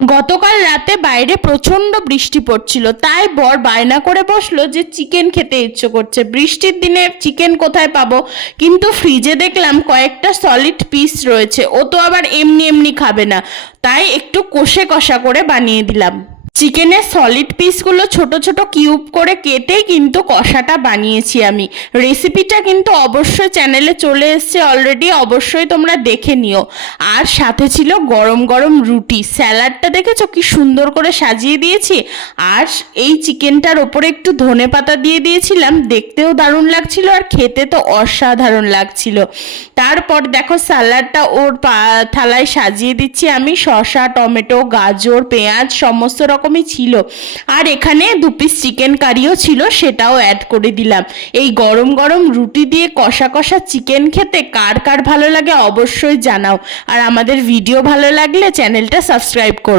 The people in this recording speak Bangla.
গতকাল রাতে বাইরে প্রচন্ড বৃষ্টি পড়ছিল, তাই বর বায়না করে বসলো যে চিকেন খেতে ইচ্ছে করছে। বৃষ্টির দিনে চিকেন কোথায় পাবো, কিন্তু ফ্রিজে দেখলাম কয়েকটা সলিড পিস রয়েছে। ও তো আবার এমনি এমনি খাবে না, তাই একটু কষে কষা করে বানিয়ে দিলাম। চিকেনের সলিড পিসগুলো ছোট ছোট কিউব করে কেটেই কিন্তু কষাটা বানিয়েছি আমি। রেসিপিটা কিন্তু অবশ্যই চ্যানেলে চলে এসছে অলরেডি, অবশ্যই তোমরা দেখে নিও। আর সাথে ছিল গরম গরম রুটি, স্যালাডটা দেখেছো কি সুন্দর করে সাজিয়ে দিয়েছি। আর এই চিকেনটার ওপরে একটু ধনেপাতা দিয়ে দিয়েছিলাম, দেখতেও দারুণ লাগছিল আর খেতে তো অসাধারণ লাগছিল। তারপর দেখো স্যালাডটা ওর থালায় সাজিয়ে দিচ্ছি আমি। শসা, টমেটো, গাজর, পেঁয়াজ সমস্ত রকমই ছিল। আর এখানে 2 পিস চিকেন কারিও ছিল, সেটাও অ্যাড করে দিলাম। এই গরম গরম রুটি দিয়ে কষা কষা চিকেন খেতে কার কার ভালো লাগে অবশ্যই জানাও। আর আমাদের ভিডিও ভালো লাগলে চ্যানেলটা সাবস্ক্রাইব করো।